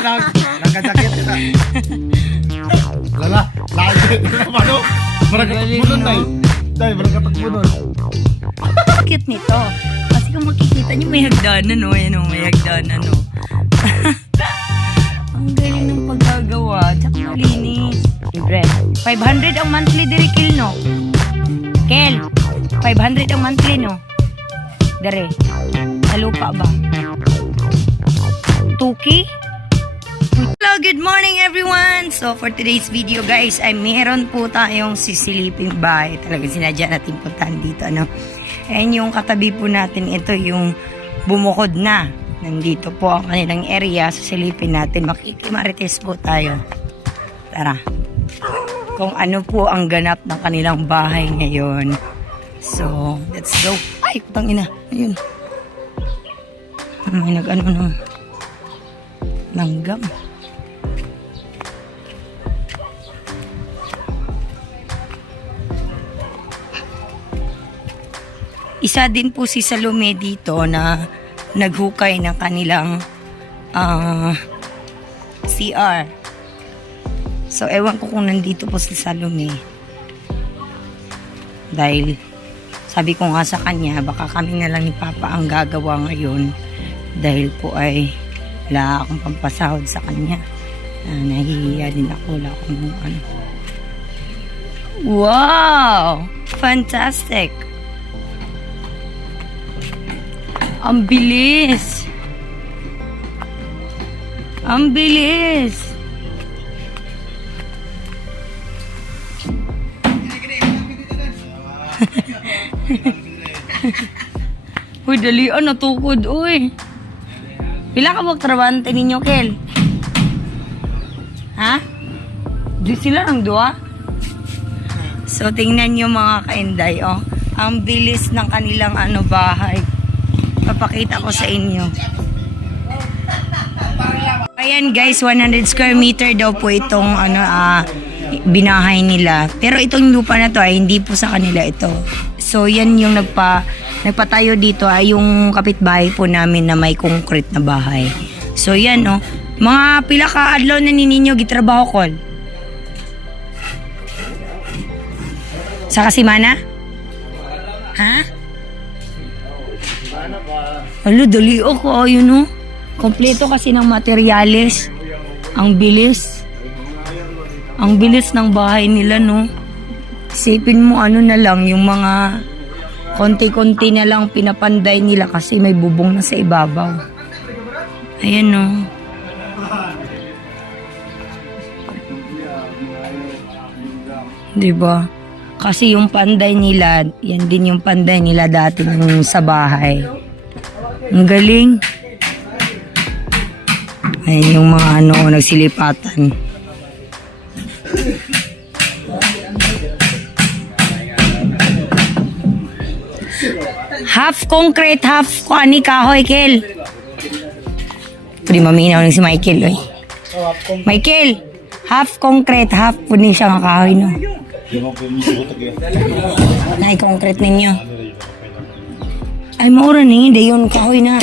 Nagkasakit ka. Lala, lagi. Ano? Maragatakbunon na eh. Dahil maragatakbunon. Cute nito. Kasi kung makikita niyo may hagdanan o. Ayan o, may hagdanan o. Ang galing ng paggagawa. Tsaka malinis. Libre. 500 ang monthly diri, Kel, no? Kel, 500 ang monthly, no? Dere. Sa lupa ba? Tuki? Hello, good morning everyone! So for today's video guys, ay meron po tayong sisiliping bahay. Talagang sinadya natin puntahan dito, ano? And yung katabi po natin, ito yung bumukod na. Nandito po ang kanilang area. Sisilipin natin. Makikimarites po tayo. Tara. Kung ano po ang ganap ng kanilang bahay ngayon. So, let's go. Ay, putang ina. Ayun. May nag-ano ng langgam. Isa din po si Salome dito na naghukay ng kanilang CR. So, ewan ko kung nandito po si Salome. Dahil, sabi ko nga sa kanya, baka kami na lang ni Papa ang gagawa ngayon. Dahil po ay wala akong pampasahod sa kanya. Nahihiya din ako. Wala akong ano. Wow! Fantastic! Ang bilis! Ang bilis! Uy, dalian, natukod, uy. Pila ka magtrabante ninyo, Kel? Ha? Di sila ng dua? So, tingnan nyo mga kainday, oh. Ang bilis ng kanilang bahay. Papakita ko sa inyo. Ayan guys, 100 square meter daw po itong binahay nila. Pero itong lupa na to ay hindi po sa kanila ito. So yan yung nagpatayo dito ay yung kapitbahay po namin na may concrete na bahay. So yan oh. Mga pila ka adlaw na ninyo gitrabaho kol. Sa Kasimana? Ha? Alo, dali ako, yun o. Kompleto kasi ng materyales. Ang bilis. Ang bilis ng bahay nila, no. Isipin mo, na lang, yung mga konti-konti na lang pinapanday nila kasi may bubong na sa ibabaw. Ayan, no. Diba? Kasi yung panday nila, yan din yung panday nila dati nung sa bahay. Ang galing. Ayan yung mga nagsilipatan. Half concrete, half kahoy, Kel. Pwede maminaw lang si Michael, oy. Michael, half concrete, half po niya siya nga kahoy, no? Concrete ninyo. Ay, maura ni, dayon kahoy na.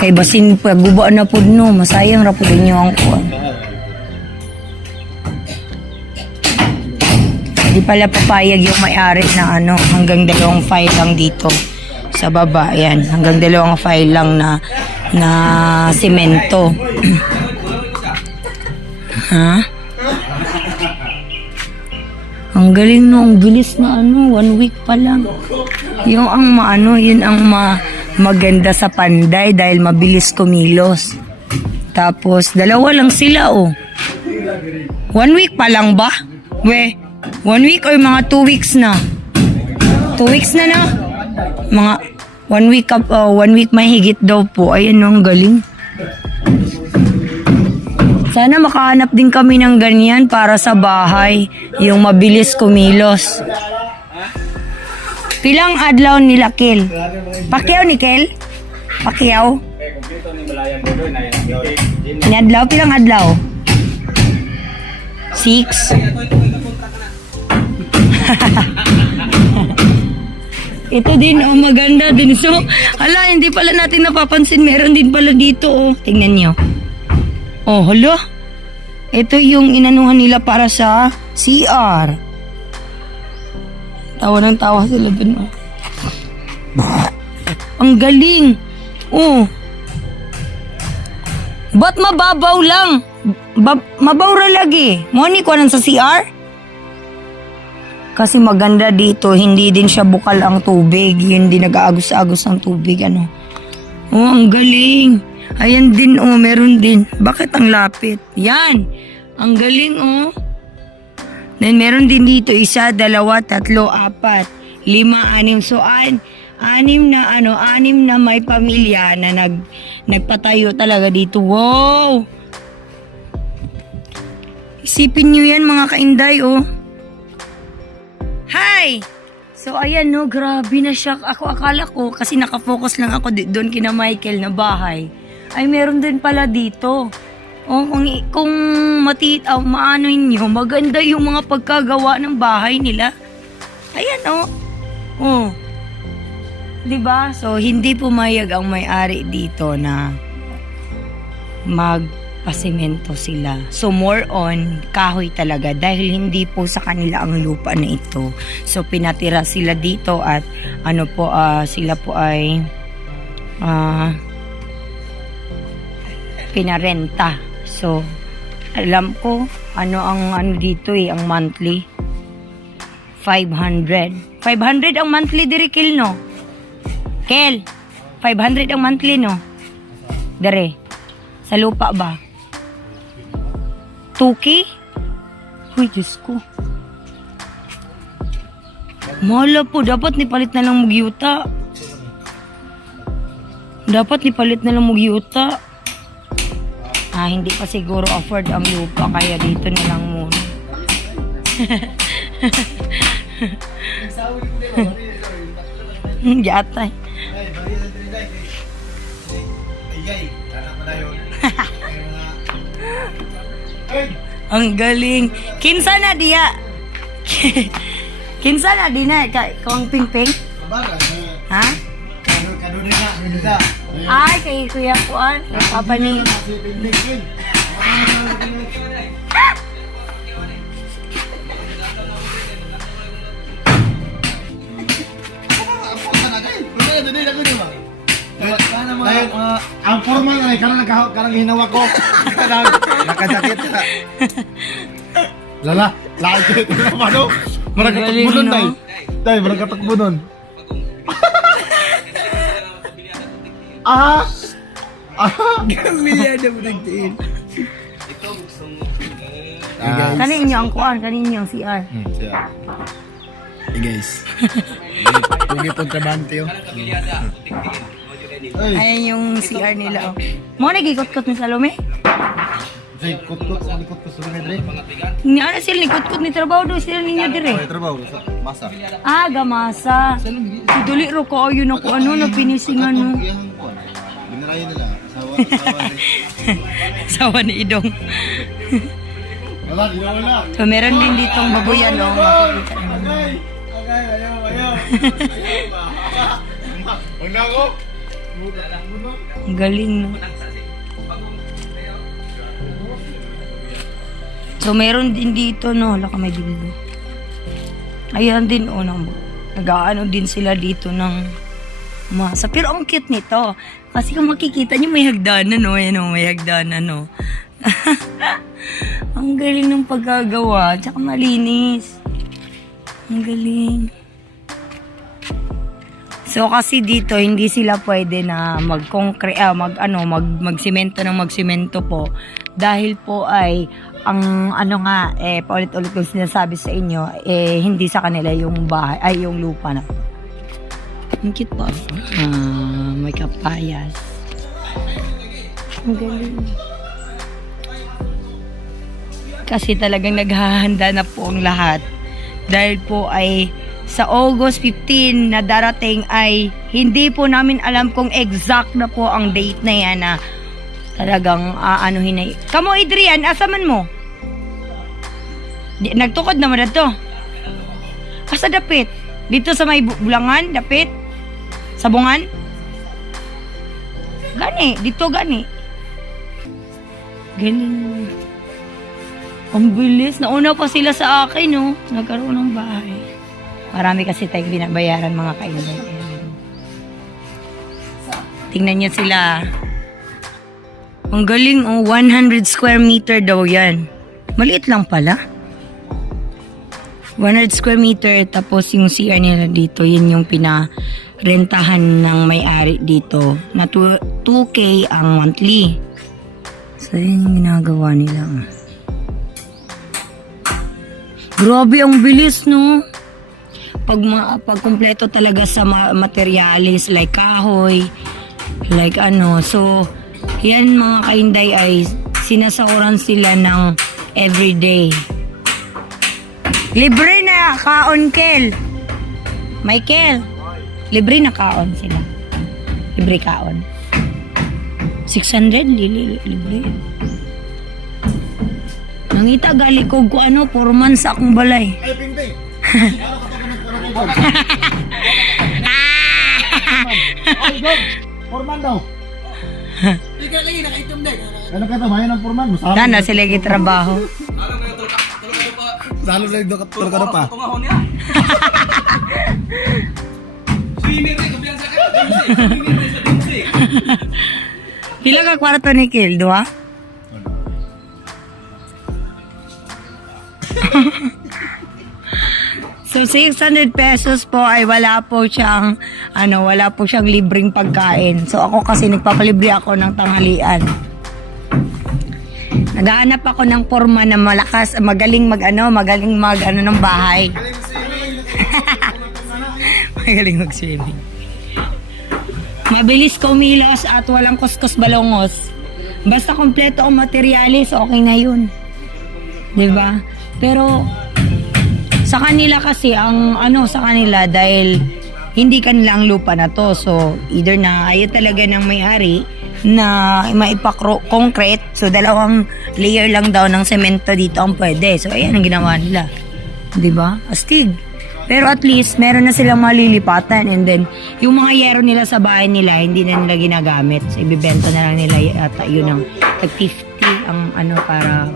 Kay basin paguba na po, no? Masayang ra po ninyo ang kuha. Hindi pala papayag yung may-ari na hanggang 2 file lang dito sa baba. Ayan, hanggang 2 file lang na semento. Ha? Ang galing no, ang bilis na 1 week pa lang. Yung yun ang maganda sa panday dahil mabilis kumilos. Tapos 2 lang sila oh. 1 week pa lang ba? 1 week or mga 2 weeks na? 2 weeks na na? Mga 1 week 1 week may higit daw po. Ayan no, ang galing. Sana makahanap din kami ng ganyan para sa bahay. Yung mabilis kumilos. Pilang adlaw nila, Kel? Pakyaw ni Kel? Pakyaw? Inadlaw? Pilang adlaw? 6? Ito din, maganda din. So, hindi pala natin napapansin. Meron din pala dito, Tingnan nyo. Oh, hala. Ito yung inanuhan nila para sa CR. Tawa ng tawa sila dun. Oh. Ang galing. Oh. Ba't mababaw lang? Mabaw ra lagi. Moni ko sa CR? Kasi maganda dito, hindi din siya bukal ang tubig. Yun din nag-aagos-agos ang tubig, ano. Oh, ang galing. Ayan din, oh, meron din. Bakit ang lapit? Yan. Ang galing, oh. Then, meron din dito, 1, 2, 3, 4, 5, 6. So, anim na may pamilya na nagpatayo talaga dito. Wow! Isipin nyo yan, mga kainday, oh. Hi! So, ayan, no, grabe na siya. Akala ko, kasi nakafocus lang ako doon kina Michael na bahay. Ay, meron din pala dito. Oh, kung maano nyo, maganda yung mga pagkagawa ng bahay nila. Ayan, oh. Oh. 'Di ba? So, hindi pumayag ang may-ari dito na magpasemento sila. So, more on kahoy talaga dahil hindi po sa kanila ang lupa na ito. So, pinatira sila dito at sila po ay pinarenta. So, alam ko ang dito ang monthly 500. 500 ang monthly diri, Kel, no? Kel, 500 ang monthly, no? Dere. Sa lupa ba? 2K? Uy, Diyos ko. Mala po, dapat nipalit na lang mugyuta. Hindi pa siguro afford ang lupa, kaya dito na lang muna. Yatay. Ang galing. Kinsa na diya? Kinsa na di na kang pingping? Ha? Ay, kay Kuya Kuan, kay Papa ni. Ang forma na karang hinawa ko. Nakadakit ka. Lala, lakit na mano. Maragatakbo nun, tay. Tay, maragatakbo nun. Milyada mo nagtiin. Kaninyo ang kuan, kaninyo ang CR. Hey guys. Pugi po trabante yun. Ayan yung CR nila, oh. Mo nagikot-kot ni Salome? Tay, kot-kot sa likod ko sa Dre. Ni ana sila ni kot-kot ni trabaho do sila ninyo dire. Trabaho sa masa. Gamasa. Si duli ro ko yun ako na pinisingan no. Binarayan nila. Sawa ni Idong. Wala. So meron din ditong babuyan, no. Makikita naman. Ayaw. Huwag na ako. Ang galing, no. So meron din dito, no. Wala ka may dildo. Ayan din, oh, nag-aano din sila dito ng masa. Pero ang cute nito. Kasi kung makikita nyo, may hagdanan, no. Ayan, oh, may hagdanan, no. Ang galing ng pagkagawa. Tsaka malinis. Ang galing. So kasi dito hindi sila pwede na magsemento ng magsemento po dahil po ay ang paulit-ulit kong sinasabi sa inyo hindi sa kanila yung bahay ay yung lupa na. Ang cute po. May kapayas. Ang galing. Kasi talagang naghahanda na po ang lahat dahil po ay sa August 15 na darating ay hindi po namin alam kung exact na po ang date na yan na talagang hinay. Kamo Adrian, asa man mo? Nagtukod naman na to. Asa dapit? Dito sa may bulangan, dapit? Sabungan? Gani, dito gani. Galing. Ang bilis. Nauna pa sila sa akin, no? Nagkaroon ng bahay. Marami kasi tayong binabayaran mga kainday. Tingnan niyo sila. Ang galing, oh. 100 square meter daw yan. Maliit lang pala. 100 square meter, tapos yung CR nila dito, yun yung pinarentahan ng may-ari dito. Na 2K ang monthly. So, yun yung ginagawa nila. Grabe, ang bilis, no? Pag kumpleto talaga sa materialis, like kahoy, like ano. So, yan mga kainday ay sinasahuran sila ng everyday. Libre na kaon, Kel. Michael, libre na kaon sila. Libre kaon. 600, libre. Nangita gali ko ano, 4 months akong balay. Ay, Pimping! Ay, Dog! Forman daw! Ikaw lagi, nakaitom na. Ano ka ito? Mayan ang forman. Masabi. Tana sila gitrabaho. Salo na yung doktor ka na pa. Pila ka kwarto ni Kel, dua? So 600 pesos po ay wala po siyang libreng pagkain. So ako kasi nagpapalibre ako ng tanghalian. Naghahanap ako ng forma na malakas, magaling mag ng bahay. Magaling mag-swimming. Mabilis kumilos at walang kuskus balongos. Basta kompleto ang materialis, okay na yun. 'Di ba? Pero sa kanila kasi dahil hindi kanila ang lupa na to. So either na ayaw talaga ng may-ari na concrete. So 2 layer lang daw ng semento dito ang pwede. So ayan ang ginawa nila. 'Di ba? Astig. Pero at least meron na silang malilipatan, and then yung mga yero nila sa bahay nila hindi na nila ginagamit. So ibebenta na lang nila yata yun ng 50 ang para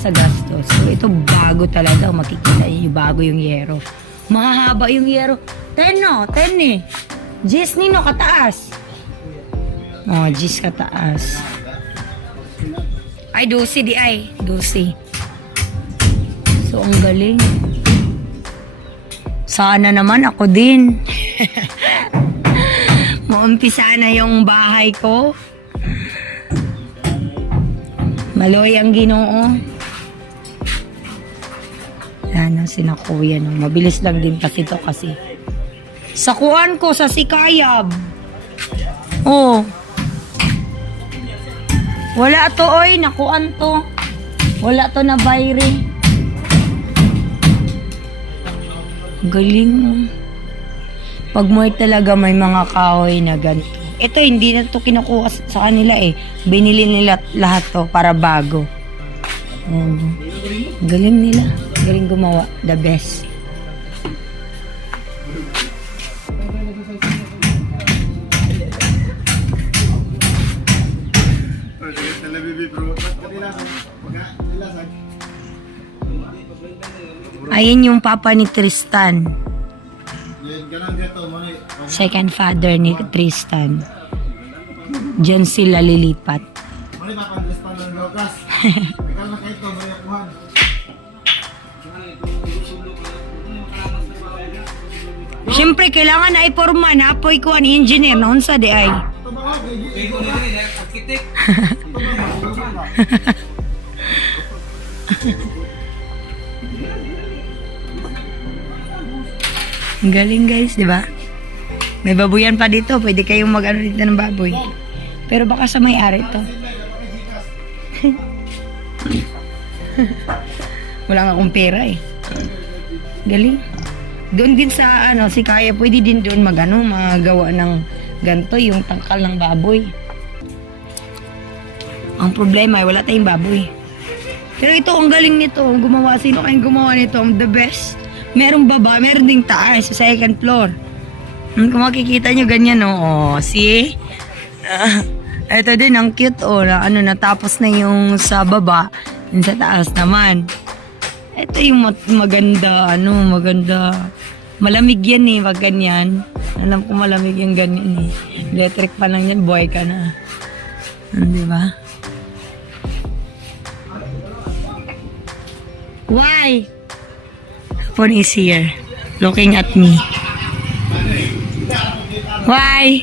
sa gastos. So ito bago talaga, makikita niyo bago yung yero. Mahaba yung yero. 10 eh. 10 nino kataas. Oh, 10 kataas. Ay 12 di ay, 12. So ang galing. Sana naman ako din. Maumpisa na yung bahay ko. Maloy ang Ginoo. Yan ang sinakuya. No? Mabilis lang din kasi ito kasi. Sakuan ko sa Sikayab. Oh. Wala to oy. Nakuan to. Wala to na bayre. Galing. Pag mo talaga may mga kahoy na ganito. Ito hindi na to kinukuha sa kanila eh. Binili nila lahat to para bago. Galing nila. Galing gumawa. The best. Ayan yung papa ni Tristan. Second father ni Tristan. Diyan sila lilipat. Siyempre, kailangan na iporma na apoy ko ni engineer na unsa di ay. Ang galing guys, di ba? May babuyan pa dito. Pwede kayong mag-ano dito ng baboy. Pero baka sa may-ari to. Wala nga akong pera eh. Galing. Doon din sa si Kaya, pwede din doon magawa ng ganito, yung tangkal ng baboy. Ang problema ay wala tayong baboy. Pero ito, ang galing nito. Gumawa, sino kayong gumawa nito? The best. Merong baba, meron ding taas sa second floor. Kung makikita nyo ganyan, see? Ito din, ang cute oh. Na, ano, natapos na yung sa baba. Yung sa taas naman. Ito yung maganda, ano, maganda. Malamig yan eh, wag ganyan. Alam ko malamig yung ganyan eh. Electric pa lang yan, buhay ka na. Di ba? Why? Phone is here. Looking at me. Why?